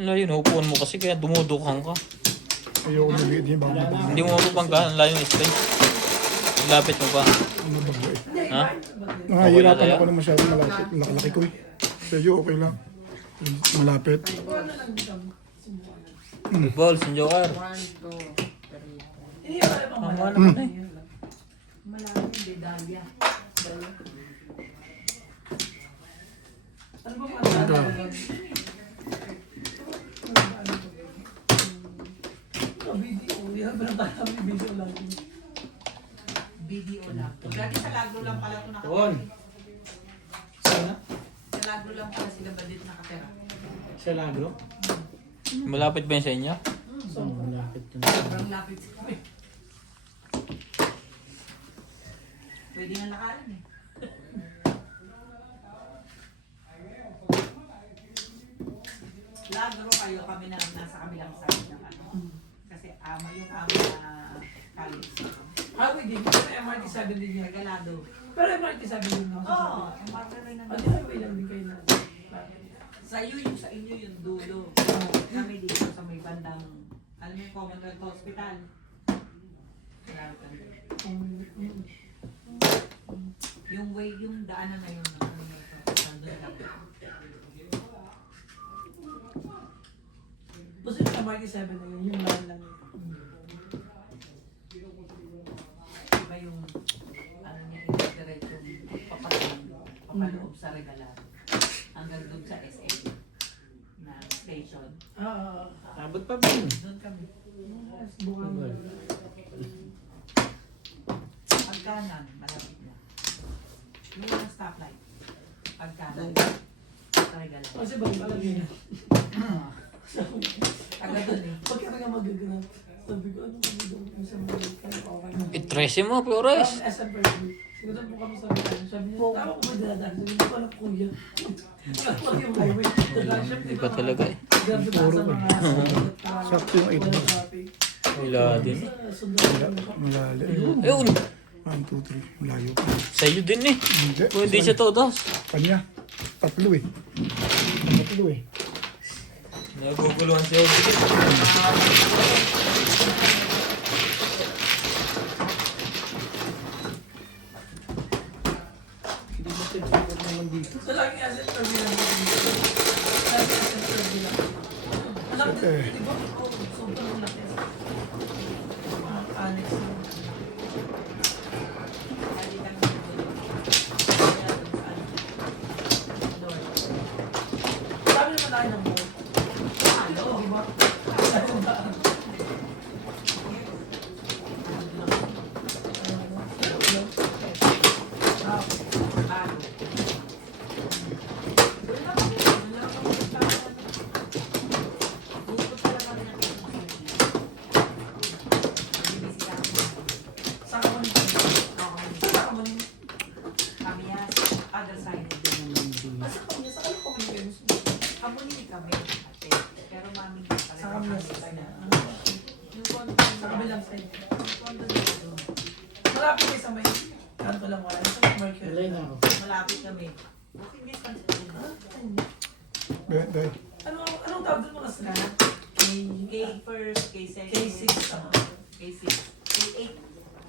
Wala yun, upuan mo kasi kaya dumudukang ka. Ayoko nabigay din. Baka mabagay. Hindi mo mapapanggahan, layo yung space. Lapit mo pa. Ano bagay? Ha? Nahihirapan ako na masyadong malapit. Laki ko eh. Sa'yo okay lang. Malapit. Ano lang dito, subukan. Balls, yung joker. Hindi yung alam ang Tama malapit. naman eh. Malalim, dedalya. Ano ba masasabi ko? Video, yan ba naman kami video lang. BDO lang. Dati sa Lagro lang pala ito nakatira. Doon. Sana? Sa Lagro lang pala sila badit nakatira. Sa Lagro? Malapit ba yun sa inyo? Malapit yun. Sobrang lapit sa kami. Pwede nga lakarin eh. Lagro kayo, kami na nasa kabilang side ng ano. Kasi yung amo na college. Highway din, pero MRT 7 din yan. Regalado. Pero MRT 7 din ako sa Oo, yung marker rin Ano na. highway lang din kayo na. Sa inyo yung dulo. Oo. kami dito sa may bandang, alam mo yung Commonwealth Hospital. Kaya kami. Yung way, yung daanan na yun, ano na ito, nandun lang. Basta yung MRT 7 na yun, yung line lang yun. Iba yung, ano niya, itinerate yung papaloob sa Regalar. Hanggang doon sa SM na station. Abot pa ba yun? Doon kami. Bukan. Pagkanan, malapit na. Yung mga stoplight. Pagkanan. Sa Regalar. Kasi bang alam yun. Taga doon eh. Pag kami nga magaganap, sabi ko, ano kami doon? Yung sa mga okay na. Itrese mo, Flores. SM Percy. Siguro po kami sabi ko. Sabi niya, tama ko ba dinadaan? Sabi niya, wala kuya. Wala yung highway. Iba talaga eh. Grabe ba sa mga Sakto yung 8 bars. Wala din. Malalim. Ayun, 1, 2, 3. Malayo pa. sa'yo din eh. Hindi. Kung hindi siya todos. Kanya. Tatlo eh. Tatlo eh. Naguguluhan siya. Hindi mo tinatawag naman dito. So, lagi SM Percy lang. Lagi SM Percy lang. Alam mo, di ba? Sobrang laki. Alex. Sabi naman tayo ng mall. Di ba? Saka mo nito. Saka mo nito. Kami yan. Other side. Asa ka mo niya? Saka mo nito. Kamuli kami. Ate. Pero mami. Saka mo niya sa kanya. Yung kondo. Sa kabilang side. Yung kondo nila doon. Malapit kayo sa may kanto lang wala. Sa may Mercury. Malapit kami. Walking distance ko din. Dahil. Anong tawag doon mga sila? K first, K second. K6. K6. K8.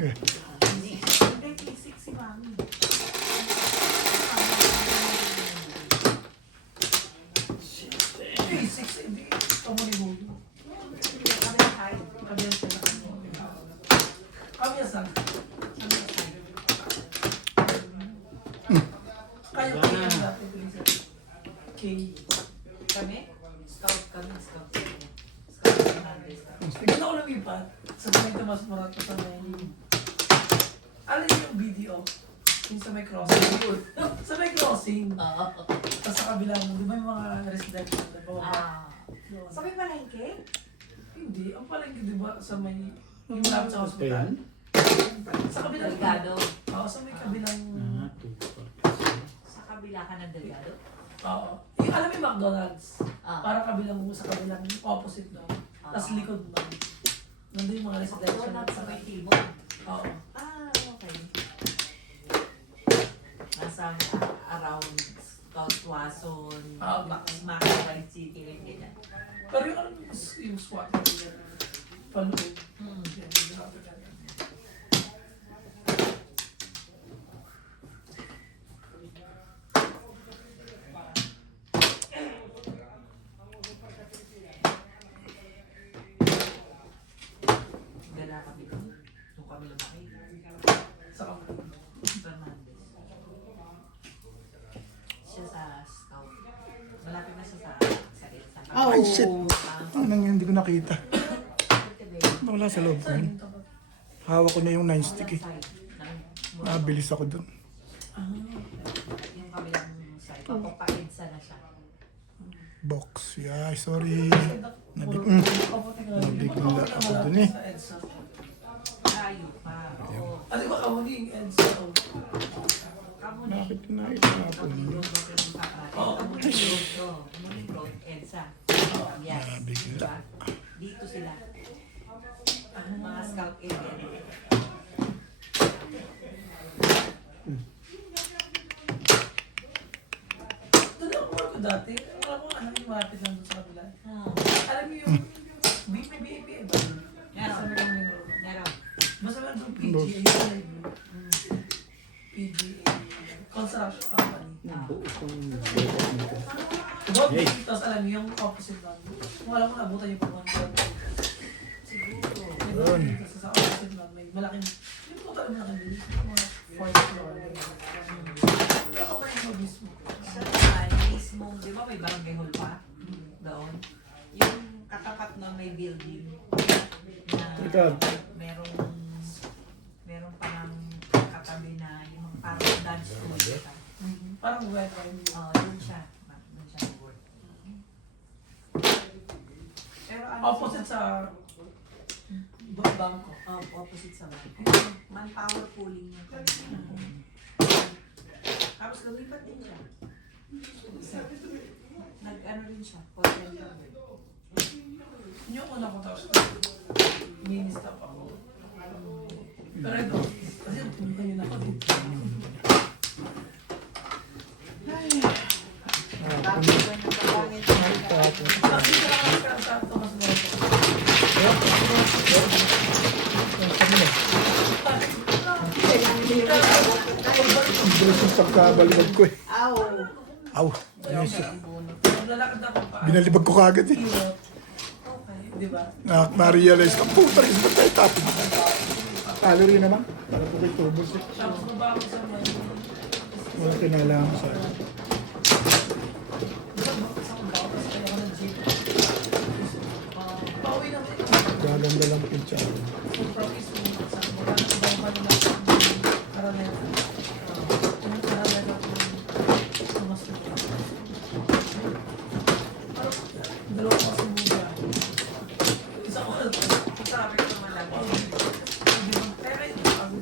Eh. Hindi, K6 si mami. K6. Hindi. Kamuli mo. Kami side. Kabilang sila. Kami saan? Kayo K ang dati. K. Kami? Scout kami. Scout kami. Scout kami. Hindi na ako lumipat. Sa may Tomas Morato sa may... Alin yung video? Yung sa may crossing. Sa may crossing. Tapos sa kabila mo, di ba yung mga residential na bawang? Sabi pa lang K? Hindi. Ang palengke, di ba, sa may... Yung malapit sa hospital? Sa kabilang... Delgado. Oo, sa may kabilang... Sa kabila ka ng Delgado? Oo. Yung alam mo yung McDonald's? Ah. Parang kabilang mo sa kabilang opposite daw. Tapos likod mo. Nandun yung mga residential. Donut sa may Timog. Oo. Okay. Nasa around Scout Wason, Macapalit City, ganyan. Pero yung ano yung SWAT? Paluin. Gala kami doon. Doon kami lumaki. Sa kapatid. Fernandez. Siya sa Scout. Malapit na siya sa EDSA. Ay, shit. Ano yan? Hindi ko nakita. Ito Wala sa loob ko yun. Hawak ko niya yung 9 stick eh. Nabilis ako dun. Yung kabilang side. Papapa-EDSA na siya. Box. Yeah, sorry. Nabigla ako dun eh. Layo pa. Oo. Ano ba kamuli yung EDSA? Kamuni. Bakit na itinapon Kamuni mo? road, Kamuni road. Kamuni road, EDSA. Yes. Nabigla. Diba? Dito sila. Mga scout area. Doon ako work ko dati. Wala ko alam yung malapit lang doon sa kabila. Ah. Alam nandun PGA. PGA. Construction company. Buo kong beta nito. About Hey. tapos alam niyo yung opposite lang. Kung alam mo nabutan yung pag-1. Siguro. Yun. Sa opposite lang may malaking, hindi ko talagang malaking bilis. Mga 4th floor. Ako pa yung mismo. Sa naman, mismo, di ba may barangay hall pa? Doon. Yung katapat na may building na Teka. merong parang katabi na yung parang dance school. Parang wet line. Doon siya. Doon siya work. Pero ano? Opposite sa bangko. Opposite sa manpower pooling yung tapos lumipat din siya. Nag-ano rin siya. Content Yung una ko tapos mini-stop ako. Pero ito, kasi ganyan ako dito. Dami ba yung kapangit sa Kasi kailangan sa Thomas Moto. Ang bilis yung pagkabalibag ko eh. Aw! Aw, ayos. Maglalakad ako pa. Binalibag ko kagad eh. Hirap. Di ba? Na-realize ko, puta rin, ba't tayo tapos? Calorie naman. Para po kay Turbos eh. Tapos baba ako sa mga. Wala kinalaman sa akin. Pauwi na rin. Gaganda lang yung tsaka. So, promise mo, sa magkano sa bawang ano lang karaneta. Yung karaneta sa mas ito. Parang, dalawa ko sa mga. Isa ko, sabi ko naman lang. Pero ito, ang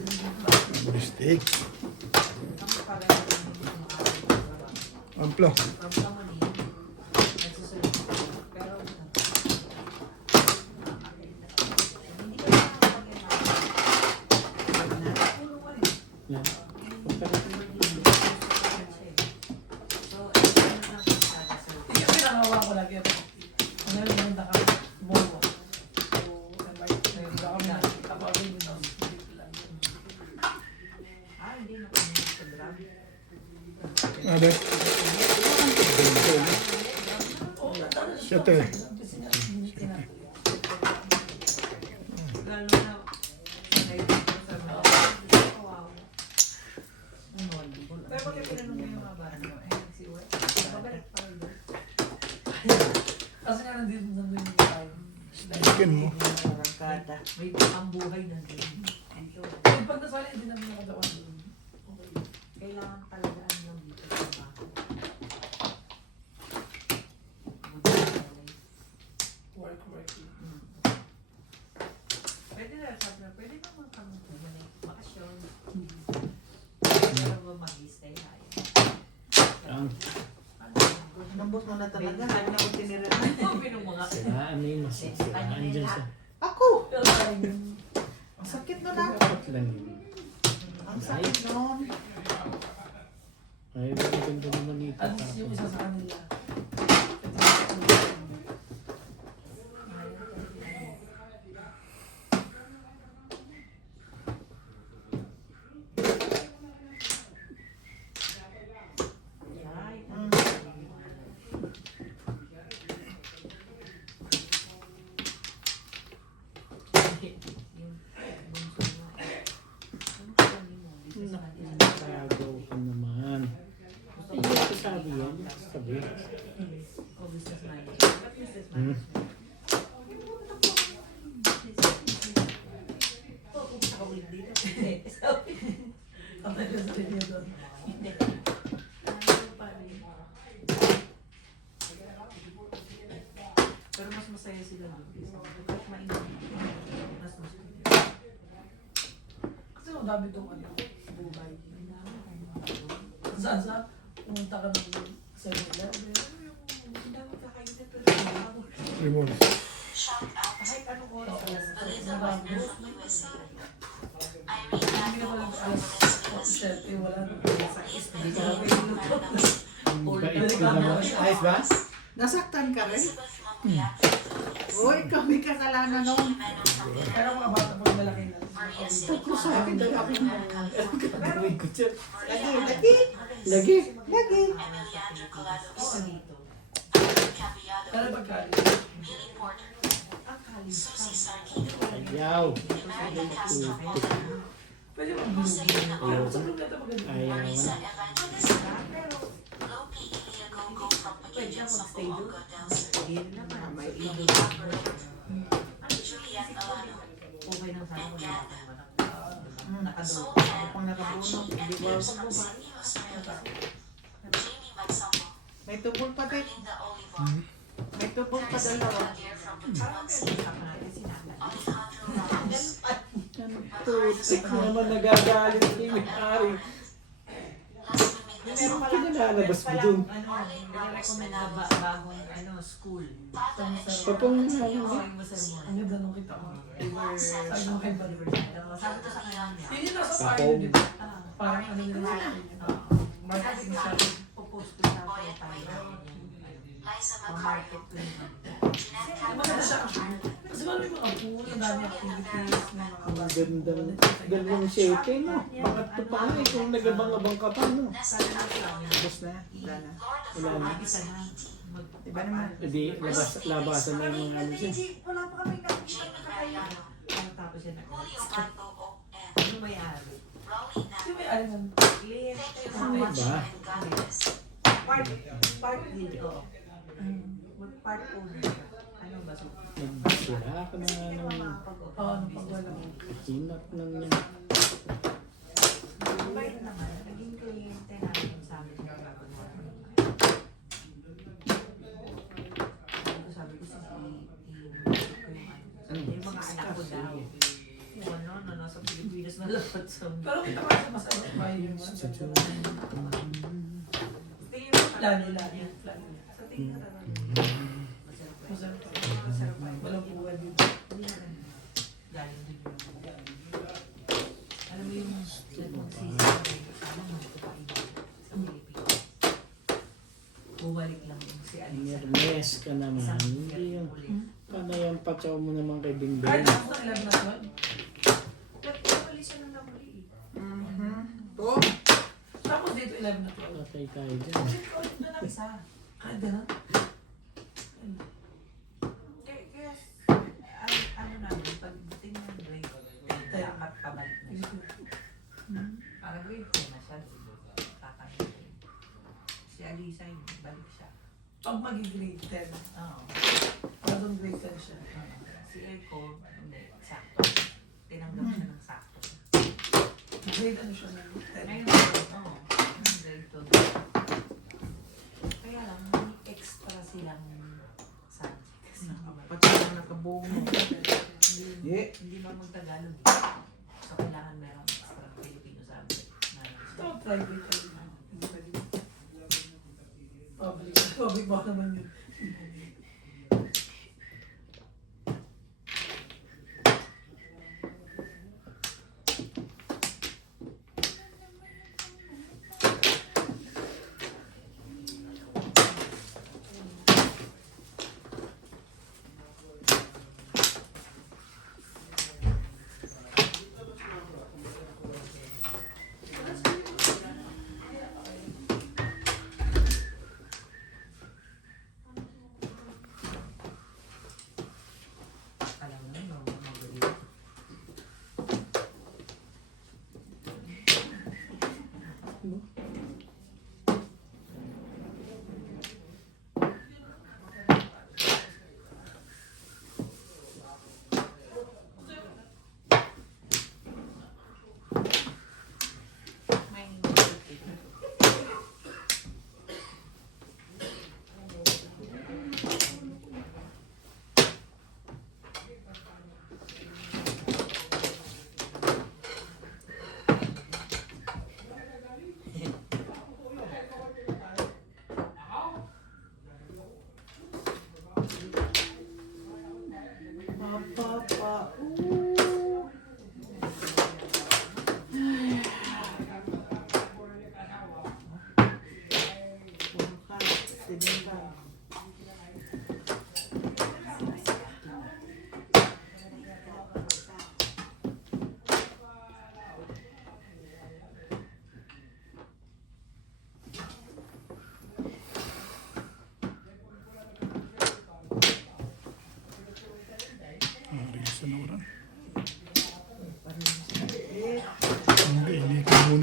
Mistake. Amplo. Yan. yung pinangawa ko lagi ito. Ang ngayon, maganda ka, momo. So, and like, hindi kami nakikita pa rin yun. Abe. Oh, natalo siya. Siyete. Kasi nga, hindi natin. Lalo na sanay dito sa mga wow. Pero pag pinanong mo yung mga bata mo, si Uwe, babalik pa rin doon. Kasi nga nandun yung time. Chicken mo. Arangkada. May ang buhay nandun. Eh, pag nasali, hindi namin nakagawa doon. Okay. Kailangan talagaan yung dito sa bahay. Work. Pwede na, sabi na, pwede naman kami bakasyon. Pero ba mag-stay tayo? Ang Nambos mo na talaga. Ano ako tinira? Pinong mga siraan na yun. Siraan dyan sa... Ako! Pero parang yun. Ang sakit na lang. Dapat lang yun. Ang sakit noon. Ay, maganda naman ito. At least yung isa sa kanila. Nakaagaw ka naman. Hindi ko sabi yan. Sabi. business management. What business management? Oh, pupunta ka ulit dito. Hindi. Sabi. Patay na sa inyo doon. Hindi. Ano pa rin? Pero mas masaya sila doon. Kahit mainit. Mas masaya. Kasi ang dami itong ano, buhay. Saan sa? Pumunta ka ng 7-Eleven. Ang dami kakainin pero Remove. kahit anong oras. Marami. Hindi ka walang alas 7, wala na. Hindi ka Bait ko naman. Ayos ba? Nasaktan ka rin? Uy, kami kasalanan noon. Pero mga bata pag malaki na. Tatlo sa akin, lalaki na. Gagawin ko dyan. Lagi. Lagi. Lagi. Pero pagkain. Ayaw. Pwede mo bilugin. Pero sa problema maganda. Ayaw na. Pwede siya mag-stay doon. Hindi naman. May ido. Okay lang sana kung nakadulog. Ako pang nakabunong. Hindi ko alam pagbaba. May tubol pa din. May tubol pa dalawa. Putik naman nagagalit ko yung may-ari. Kinalalabas mo dun. Recommend na bagong school. Papang Ang ganda nung kita mo. Sabi mo kay Baliver. Sabi ko sa kanya niya. Yun yung nasa fire, di ba? Parang ano nila. Marketing siya. Popost ko sa profile. Market ko yun. Maganda siya actually. Kasi wala may mga pool, ang dami activities, may mga ang ganda ng dalawang sete, no? Bakit ito pa nga eh, kung nagabang-abang ka pa, no? Tapos na. Wala na. Wala na. Isa na. Diba naman? Hindi, labasan na yung mga ano dyan. Wala pa kami nakikita na kaya. Tapos yan ako. Ano may ari? Di ba yung alam Ano ba? Part dito. Part owner. Ano ba? Nagsira ka na nga ng Oo, ano pag wala mo. kinat ng yan. Bait naman. Naging kliyente namin sa amin. Sabi ko sa yung mga anak ko daw. Yung ano, sa Pilipinas na lahat sa Pero kita ka sa masarap ba yung plan nila. Plan nila. Sa tingin ka talaga. Masarap. Masarap pa yun. Walang buwan dito. Galing din yung alam mo yung nagmagsisi sama mo ito pa iba sa Pilipinas. Bumalik lang yung si Alisa. Nirmes ka naman. Hindi yung panayang patsaw mo naman kay Bingbing. Kahit ako ng 11 na yun. Nagpapali siya ng nakuli eh. Oh, Tapos dito 11 na 12. Patay tayo dyan. Kasi ulit na lang isa. Kahit gano'n. Kaya ano namin, pagdating ng grade, dapat pabalik na siya. Parang grade 10 na siya. Kakain. Si Alisa yun, balik siya. Pag mag-grade 10. Oo. Parang grade 10 siya. Si Erko, hindi, sakto. Tinanggap siya ng sakto. Grade ano siya ng 10. Ngayon, oo. Grade 2. Kaya lang, may extra silang subjects. pati na nakabuo mo. Hindi ba mag-Tagalog eh. So, kailangan merong extra Filipino subject. Ito, private. Public. Public ba naman yun?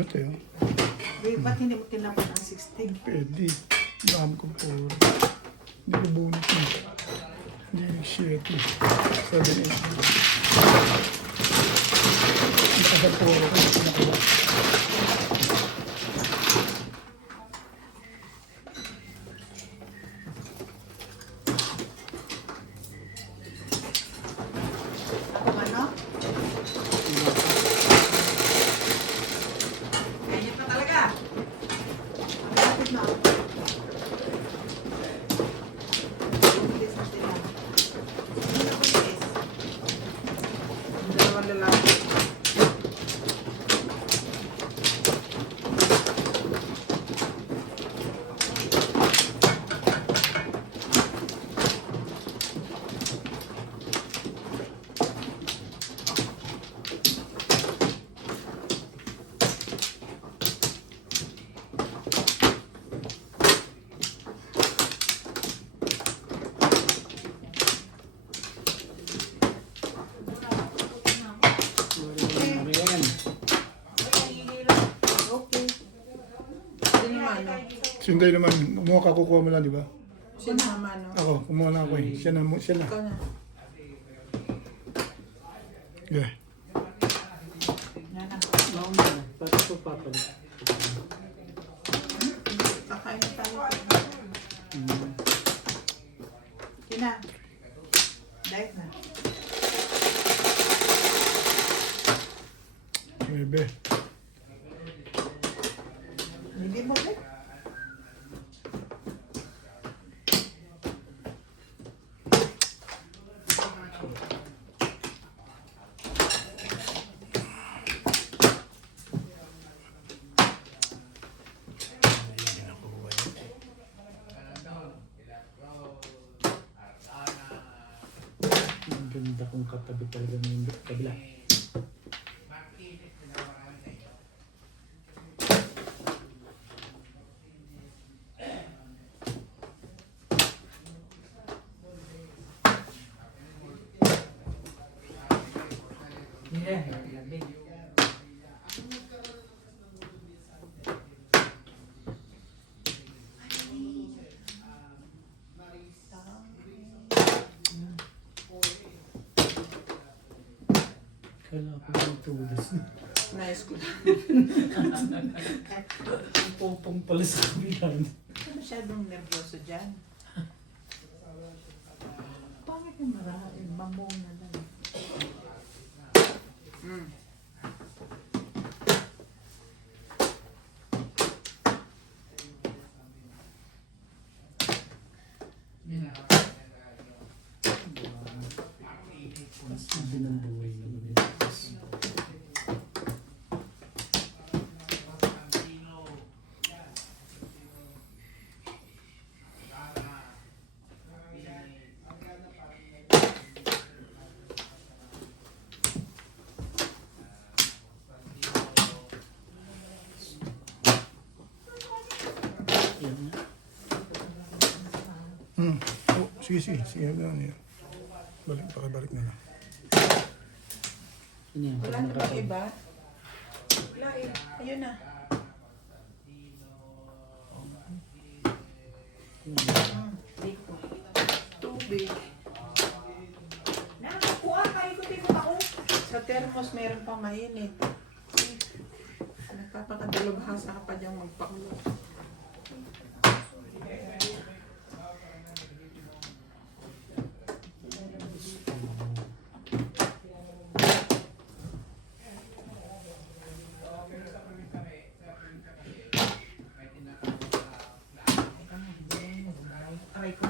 bunot eh. Oh. Wait, ba't hindi mo tinapan ang 16? Pwede. Dami ko po. Hindi ko bunot eh. Hindi shit eh. 7, 8. Nakasapuro ko. Nakuha. Ako ano? Ganyan pa talaga. Lapit na. Bilis na sila. Ano ko bilis? Dalawang lalaki. Okay. Sino mano? Sinday naman. Umuha ka, kukuha mo lang, di ba? Sino mano? Ako, kumuha na ako eh. Siya na. Ikaw na. Yeah. Yan na. Bakit po papalit? Kakain na tayo. Kina. Diet na. Bebe. Hindi mo ba? Ang ganda kong katabi talaga ng kabila. Yeah, lamig. Kala ko yung tulos. Nice ko lang. Ang popong pala sa kabila. Masyadong nervyoso dyan. Pangit yung marami. Mamong na lang. Mas sabi ng buhay na Oh, sige, sige. Sige, gano'n yun. Pakibalik na lang. Wala na bang iba? Wala eh. Ayun na. Tubig. Nakakuha kayo ko ako. Sa thermos meron pang mainit. Nagpapakadalubhasa ka pa diyang magpakulo. Try ko.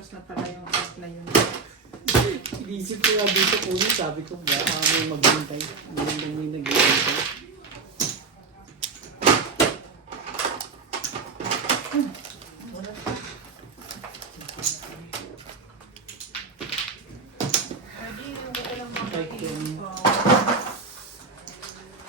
oras na pala yung test na yun. Inisip ko nga dito po yun, sabi ko ba, may maghintay. Magandang may naghihintay.